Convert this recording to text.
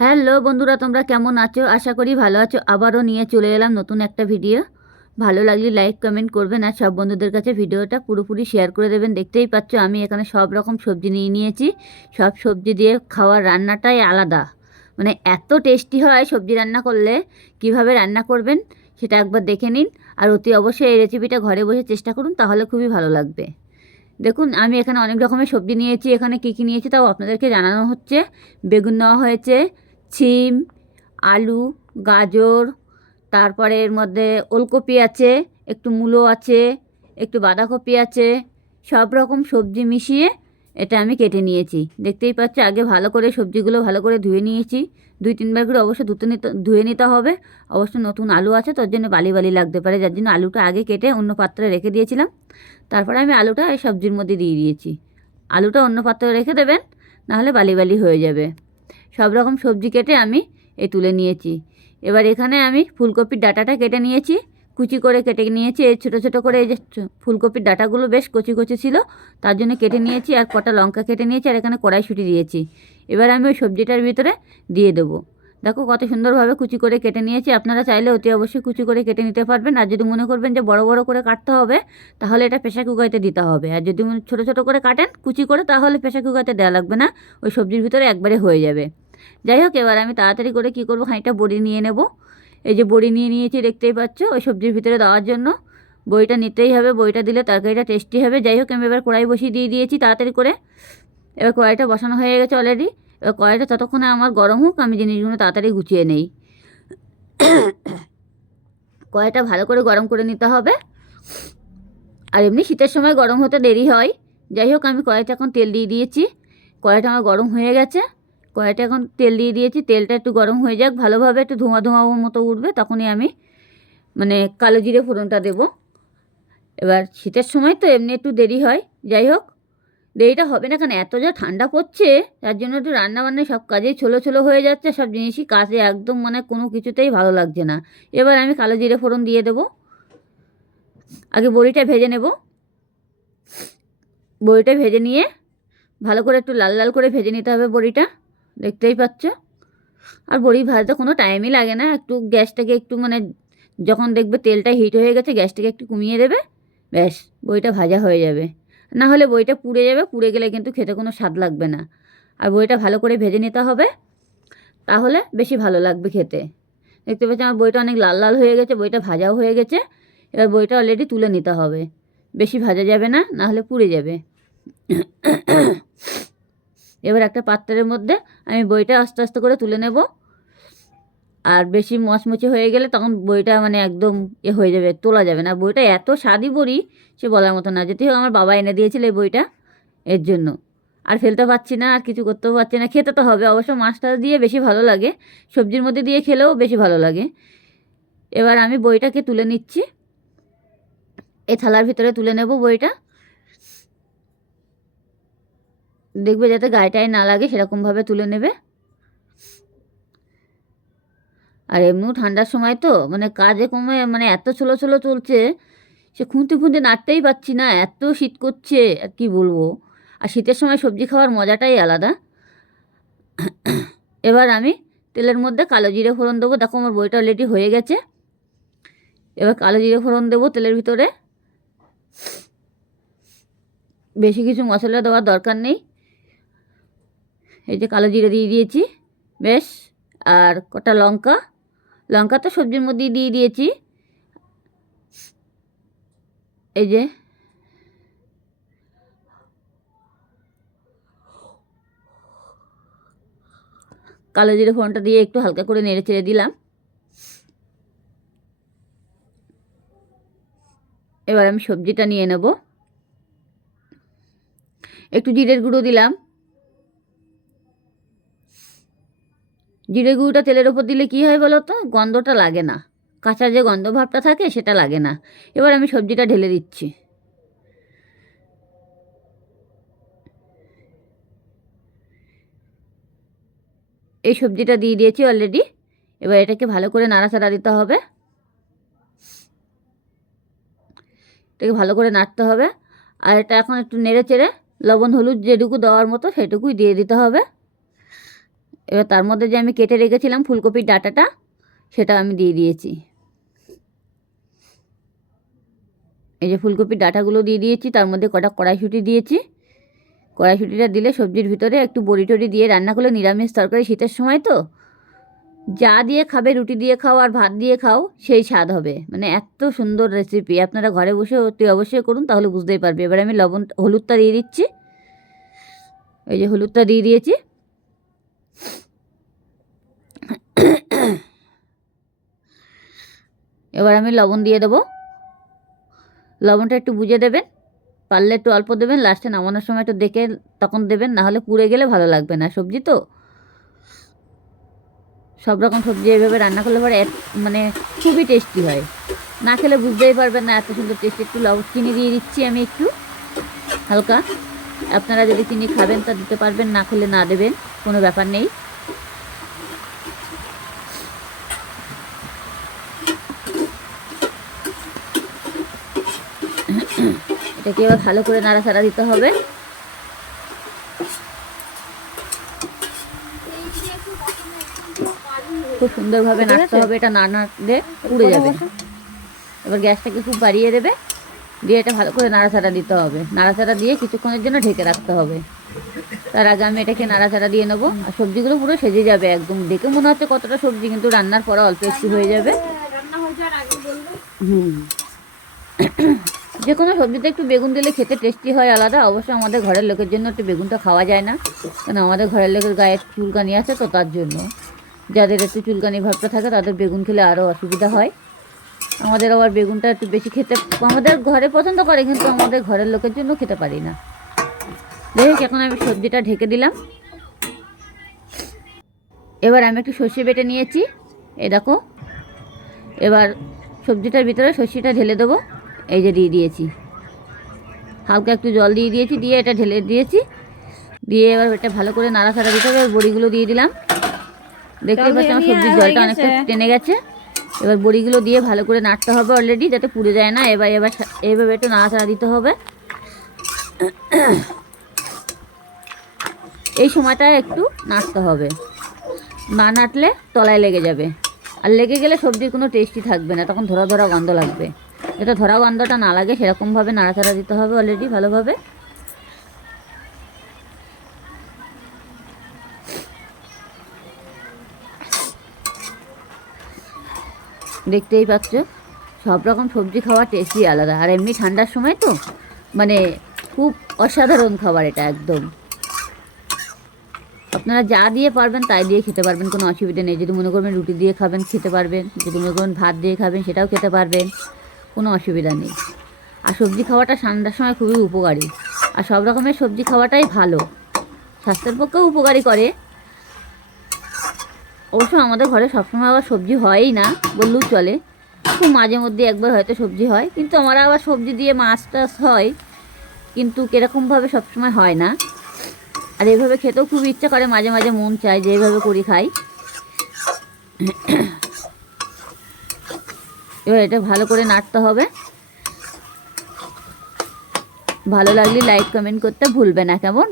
Hello বন্ধুরা, তোমরা কেমন আছো? আশা করি ভালো আছো। আবারও নিয়ে চলে এলাম নতুন একটা ভিডিও। ভালো লাগলে লাইক কমেন্ট করবেন আর সব বন্ধুদের কাছে ভিডিওটা পুরোপুরি শেয়ার করে দেবেন। দেখতেই পাচ্ছ আমি এখানে সব রকম সবজি নিয়ে নিয়েছি। সব সবজি দিয়ে খাওয়ার রান্নাটাই আলাদা, মানে এত টেস্টি হয় সবজি রান্না করলে। কিভাবে রান্না করবেন সেটা একবার দেখে নিন, আর অতি অবশ্যই এই রেসিপিটা ঘরে বসে চেষ্টা করুন, তাহলে খুবই ভালো লাগবে। দেখুন আমি এখানে অনেক রকমের সবজি নিয়েছি। এখানে কী কী নিয়েছি তাও আপনাদেরকে জানানো হচ্ছে। বেগুন নেওয়া হয়েছে, সিম, আলু, গাজর, তারপরে এর মধ্যে ওলকপি আছে, একটু মূলো আছে, একটু বাঁধাকপি আছে। সব রকম সবজি মিশিয়ে এটা আমি কেটে নিয়েছি। দেখতেই পাচ্ছি আগে ভালো করে সবজিগুলো ভালো করে ধুয়ে নিয়েছি। 2-3 বার করে অবশ্য ধুয়ে নিতে হবে। অবশ্য নতুন আলু আছে, তার জন্য বালি বালি লাগতে পারে, যার জন্য আলুটা আগে কেটে অন্য পাত্রে রেখে দিয়েছিলাম। তারপরে আমি আলুটা এই সবজির মধ্যে দিয়ে দিয়েছি। আলুটা অন্য পাত্রে রেখে দেবেন, নাহলে বালি বালি হয়ে যাবে। সব রকম সবজি কেটে আমি তুলে নিয়েছি। এবার এখানে আমি ফুলকপির ডাঁটাটা কেটে নিয়েছি, কুচি করে কেটে নিয়েছি। এই ছোটো ছোটো করে এই যে ফুলকপির ডাঁটাগুলো বেশ কচি কচি ছিল, তার জন্য কেটে নিয়েছি। আর কটা লঙ্কা কেটে নিয়েছি, আর এখানে কড়াইশুঁটি দিয়েছি। এবার আমি ওই সবজিটার ভিতরে দিয়ে দেবো। দেখো কত সুন্দরভাবে কুচি করে কেটে নিয়েছি। আপনারা চাইলে অতি অবশ্যই কুচি করে কেটে নিতে পারবেন। আর যদি মনে করবেন যে বড় বড় করে কাটতে হবে, তাহলে এটা প্রেসার কুকারে দিতে হবে। আর যদি ছোটো ছোটো করে কাটেন কুচি করে, তাহলে প্রেসার কুকারে দেওয়া লাগবে না, ওই সবজির ভিতরে একবারে হয়ে যাবে। যাই হোক, এবার আমি তাড়াতাড়ি করে কী করবো, খানিকটা বড়ি নিয়ে নেব। এই যে বড়ি নিয়ে নিয়েছি, দেখতেই পাচ্ছ, ওই সবজির ভিতরে দেওয়ার জন্য। বড়িটা নিতেই হবে, বড়িটা দিলে তরকারিটা টেস্টি হবে। যাই হোক, আমি এবার কড়াই বসিয়ে দিয়ে দিয়েছি তাড়াতাড়ি করে। এবার কড়াইটা বসানো হয়ে গেছে অলরেডি। এবার কড়াইটা ততক্ষণে আমার গরম হোক, আমি জিনিসগুলো তাড়াতাড়ি গুছিয়ে নেই। কড়াইটা ভালো করে গরম করে নিতে হবে। আর এমনি শীতের সময় গরম হতে দেরি হয়। যাই হোক, আমি কড়াইতে এখন তেল দিয়ে দিয়েছি। কড়াইটা আমার গরম হয়ে গেছে। কড়াইটা এখন তেল দিয়ে দিয়েছি। তেলটা একটু গরম হয়ে যাক ভালোভাবে, একটু ধোঁয়া ধোঁয়া মতো উঠবে, তখনই আমি কালো জিরে ফোড়নটা দেবো। এবার শীতের সময় তো এমনি একটু দেরি হয়। যাই হোক, দেরিটা হবে না কেন, এত যা ঠান্ডা পড়ছে, তার জন্য একটু রান্নাবান্না সব কাজেই ছোলো ছোলো হয়ে যাচ্ছে। সব জিনিসই কাজে একদম কোনো কিছুতেই ভালো লাগছে না। এবার আমি কালো জিরে ফোড়ন দিয়ে দেবো। আগে বড়িটা ভেজে নেব। বড়িটা ভেজে নিয়ে ভালো করে একটু লাল লাল করে ভেজে নিতে হবে বড়িটা, দেখতেই পাচ্ছ। আর বড়ি ভাজতে কোনো টাইমই লাগে না। একটু গ্যাসটাকে একটু যখন দেখবে তেলটা হিট হয়ে গেছে, গ্যাসটাকে একটু কমিয়ে দেবে, ব্যাস বড়িটা ভাজা হয়ে যাবে। না হলে বড়িটা পুড়ে যাবে, পুড়ে গেলে কিন্তু খেতে কোনো স্বাদ লাগবে না। আর বড়িটা ভালো করে ভেজে নিতে হবে, তাহলে বেশি ভালো লাগবে খেতে। দেখতে পাচ্ছি আমার বড়িটা অনেক লাল লাল হয়ে গেছে, বড়িটা ভাজাও হয়ে গেছে। এবার বড়িটা অলরেডি তুলে নিতে হবে, বেশি ভাজা যাবে না, নাহলে পুড়ে যাবে। এবার একটা পাত্রের মধ্যে আমি বড়িটা আস্তে আস্তে করে তুলে নেব। আর বেশি মচমচে হয়ে গেলে তখন বড়িটা একদম হয়ে যাবে, তোলা যাবে না। বড়িটা এত স্বাদি বড়ি, সে বলার মতো না। যেতে হোক, আমার বাবা এনে দিয়েছিল এই বড়িটা, এর জন্য আর ফেলতে পারছি না, আর কিছু করতেও পারছি না। খেতে তো হবে অবশ্য, মাছটা দিয়ে বেশি ভালো লাগে, সবজির মধ্যে দিয়ে খেলেও বেশি ভালো লাগে। এবার আমি বড়িটাকে তুলে নিচ্ছি, এই থালার ভিতরে তুলে নেব বড়িটা। দেখবে যাতে গায়েটায় না লাগে, সেরকমভাবে তুলে নেবে। আর এমনিও ঠান্ডার সময় তো কাজে কমে এত ছোলো ছোলো চলছে, সে খুঁতে খুঁতে নাড়তেই পারছি না, এত শীত করছে আর কি বলবো। আর শীতের সময় সবজি খাওয়ার মজাটাই আলাদা। এবার আমি তেলের মধ্যে কালো জিরে ফোড়ন দেবো। দেখো আমার বড়িটা অলরেডি হয়ে গেছে। এবার কালো জিরে ফোড়ন দেবো তেলের ভিতরে। বেশি কিছু মশলা দেওয়ার দরকার নেই। এই যে কালো জিরে দিয়ে দিয়েছি, বেশ। আর কটা লঙ্কা, লঙ্কা তো সবজির মধ্যেই দিয়ে দিয়েছি। এই যে কালো জিরে ফোড়নটা দিয়ে একটু হালকা করে নেড়ে চেড়ে দিলাম। এবার আমি সবজিটা নিয়ে নেব। একটু জিরের গুঁড়ো দিলাম। জিরে গুঁড়োটা তেলের ওপর দিলে কী হয় বলো তো, গন্ধটা লাগে না, কাঁচা যে গন্ধ ভাবটা থাকে সেটা লাগে না। এবার আমি সবজিটা ঢেলে দিচ্ছি। এই সবজিটা দিয়ে দিয়েছি অলরেডি। এবার এটাকে ভালো করে নাড়াচাড়া দিতে হবে, এটাকে ভালো করে নাড়তে হবে। আর এটা এখন একটু নেড়ে চেড়ে লবণ হলুদ যেটুকু দেওয়ার মতো সেটুকুই দিয়ে দিতে হবে। এবার তার মধ্যে যে আমি কেটে রেখেছিলাম ফুলকপির ডাঁটাটা, সেটা আমি দিয়ে দিয়েছি। এই যে ফুলকপির ডাঁটাগুলো দিয়ে দিয়েছি, তার মধ্যে কটা কড়াইশুঁটি দিয়েছি। কড়াইশুঁটিটা দিলে সবজির ভিতরে একটু বড়ি টড়ি দিয়ে রান্না করলে, নিরামিষ তরকারি, শীতের সময় তো যা দিয়ে খাবে, রুটি দিয়ে খাও আর ভাত দিয়ে খাও, সেই স্বাদ হবে। মানে এত সুন্দর রেসিপি, আপনারা ঘরে বসে অতি অবশ্যই করুন, তাহলে বুঝতেই পারবে। এবার আমি হলুদটা দিয়ে দিচ্ছি। এই যে হলুদটা দিয়ে দিয়েছি। এবার আমি লবণ দিয়ে দেবো। লবণটা একটু বুঝে দেবেন, পারলে একটু অল্প দেবেন, লাস্টে নামানোর সময় একটু দেখে তখন দেবেন, নাহলে পুড়ে গেলে ভালো লাগবে না। সবজি তো, সব রকম সবজি এইভাবে রান্না করলে পরে মানে খুবই টেস্টি হয়। না খেলে বুঝতেই পারবেন না এত সুন্দর টেস্টি। একটু চিনি দিয়ে দিচ্ছি আমি একটু হালকা। আপনারা যদি চিনি খাবেন তা দিতে পারবেন, না খেলে না দেবেন, কোনো ব্যাপার নেই। এটাকে এবার ভালো করে নাড়াচাড়া দিতে হবে। খুব সুন্দরভাবে নাড়তে হবে, এটা না নাড়লে পুড়ে যাবে। এবার গ্যাসটাকে খুব বাড়িয়ে দেবে, দিয়ে এটা ভালো করে নাড়াচাড়া দিতে হবে। নাড়াচাড়া দিয়ে কিছুক্ষণের জন্য ঢেকে রাখতে হবে। তার আগে আমি এটাকে নাড়াচাড়া দিয়ে নেবো। আর সবজিগুলো পুরো সেজে যাবে একদম, দেখে মনে হচ্ছে কতটা সবজি, কিন্তু রান্নার পরে অল্প একটু হয়ে যাবে। যে কোনো সবজিতে একটু বেগুন দিলে খেতে টেস্টি হয় আলাদা। অবশ্য আমাদের ঘরের লোকের জন্য একটু বেগুনটা খাওয়া যায় না, কারণ আমাদের ঘরের লোকের গায়ে চুলকানি আছে, তো তার জন্য যাদের একটু চুলকানি ভাবটা থাকে তাদের বেগুন খেলে আরও অসুবিধা হয়। আমাদের আবার বেগুনটা একটু বেশি খেতে আমাদের ঘরে পছন্দ করে, কিন্তু আমাদের ঘরের লোকের জন্য খেতে পারি না। দেখি এখন আমি সবজিটা ঢেকে দিলাম। এবার আমি একটু সর্ষে বেটে নিয়েছি, এ দেখো। এবার সবজিটার ভিতরে সর্ষেটা ঢেলে দেবো। এই যে দিয়ে দিয়েছি, হালকা একটু জল দিয়ে দিয়েছি, দিয়ে এটা ঢেলে দিয়েছি। দিয়ে এবার এটা ভালো করে নাড়াচাড়া দিতে হবে। বড়িগুলো দিয়ে দিলাম। দেখতে পাচ্ছি আমার সবজির জলটা অনেকটা টেনে গেছে। এবার বড়িগুলো দিয়ে ভালো করে নাড়তে হবে অলরেডি, যাতে পুড়ে যায় না। এবার এইভাবে একটু নাড়াচাড়া দিতে হবে। এই সময়টা একটু নাড়তে হবে, না নাড়লে তলায় লেগে যাবে। আর লেগে গেলে সবজির কোনো টেস্টই থাকবে না, তখন ধরা ধরা গন্ধ লাগবে। যাতে ধরা গন্ধটা না লাগে সেরকমভাবে নাড়াচাড়া দিতে হবে অলরেডি ভালোভাবে। দেখতেই পাচ্ছ, সব রকম সবজি খাওয়ার টেস্টই আলাদা। আর এমনি ঠান্ডার সময় তো মানে খুব অসাধারণ খাবার এটা একদম। আপনারা যা দিয়ে পারবেন তাই দিয়ে খেতে পারবেন, কোনো অসুবিধা নেই। যদি মনে করবেন রুটি দিয়ে খাবেন খেতে পারবেন, যদি মনে করবেন ভাত দিয়ে খাবেন সেটাও খেতে পারবেন, কোনো অসুবিধা নেই। আর সবজি খাওয়াটা ঠান্ডার সময় খুবই উপকারী। আর সব রকমের সবজি খাওয়াটাই ভালো, স্বাস্থ্যের পক্ষেও উপকারী করে। অবশ্য আমাদের ঘরে সবসময় আবার সবজি হয়ই না বললেও চলে, খুব মাঝে মধ্যে একবার হয়তো সবজি হয়। কিন্তু আমরা আবার সবজি দিয়ে মাছ টাছ হয়, কিন্তু কীরকমভাবে সবসময় হয় না। আর এইভাবে খেতেও খুব ইচ্ছা করে, মাঝে মাঝে মন চায় যে এইভাবে করি খাই। এবার এটা ভালো করে নাড়তে হবে। ভালো লাগলে লাইক কমেন্ট করতে ভুলবে না, কেমন?